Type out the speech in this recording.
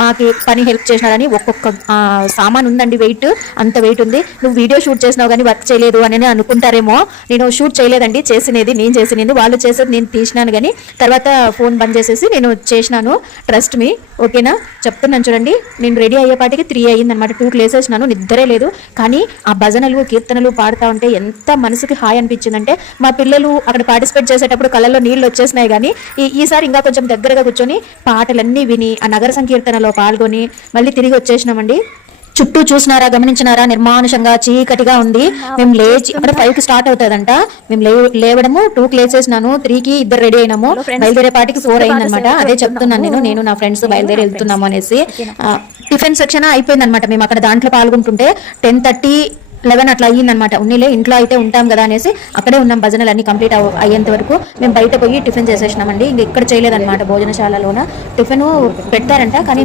మాకి పని హెల్ప్ చేసినారని ఒక్కొక్క సామాన్ ఉందండి, వెయిట్ అంత వెయిట్ ఉంది. నువ్వు వీడియో షూట్ చేసినావు కానీ వర్క్ చేయలేదు అని అనుకుంటారేమో. నేను షూట్ చేయలేదండి, చేసినది నేను చేసినది, వాళ్ళు చేసేది నేను తీసినాను. కానీ తర్వాత ఫోన్ బంద్ చేసేసి నేను చేసినాను. ట్రస్ట్ మీ, ఓకేనా? చెప్తున్నాను చూడండి. నేను రెడీ అయ్యేపాటికి 3 అయ్యిందనమాట. 2 లేసేసినాను, నిద్రే లేదు. కానీ ఆ భజనలు కీర్తనలు పాడుతూ ఉంటే ఎంత మనసుకి హాయ్ అనిపించిందంటే, మా పిల్లలు అక్కడ పార్టిసిపేట్ చేసేటప్పుడు కళ్ళల్లో నీళ్ళు వచ్చేసినాయి. కానీ ఈసారి ఇంకా కొంచెం దగ్గరగా కూర్చొని పాటలన్నీ విని ఆ నగర సంకీర్తనలో పాల్గొని మళ్ళీ తిరిగి వచ్చేసినామండి. చుట్టూ చూసినారా, గమనించినారా? నిర్మానుషంగా చీకటిగా ఉంది. మేము లేచి అక్కడ 5కి స్టార్ట్ అవుతుందంట. మేము లేవడము 2కి లేచేసినాను, 3కి ఇద్దరు రెడీ అయినాము. బయలుదేరే పాటికి 4 అయిందనమాట. అదే చెప్తున్నాను నేను నా ఫ్రెండ్స్ బయలుదేరి వెళ్తున్నాము అనేసి. టిఫిన్ సెక్షన్ అయిపోయిందనమాట. మేము అక్కడ దాంట్లో పాల్గొంటుంటే 10:30 11 అట్లా అయ్యిందనమాట. ఉన్నిలే ఇంట్లో అయితే ఉంటాం కదా అనేసి అక్కడే ఉన్నాం. భజనలు అన్ని కంప్లీట్ అయ్యేంత వరకు మేము బయట పోయి టిఫిన్ చేసేసినామండి. ఇంక ఇక్కడ చేయలేదన్నమాట. భోజనశాలలోన టిఫిన్ పెట్టారంట, కానీ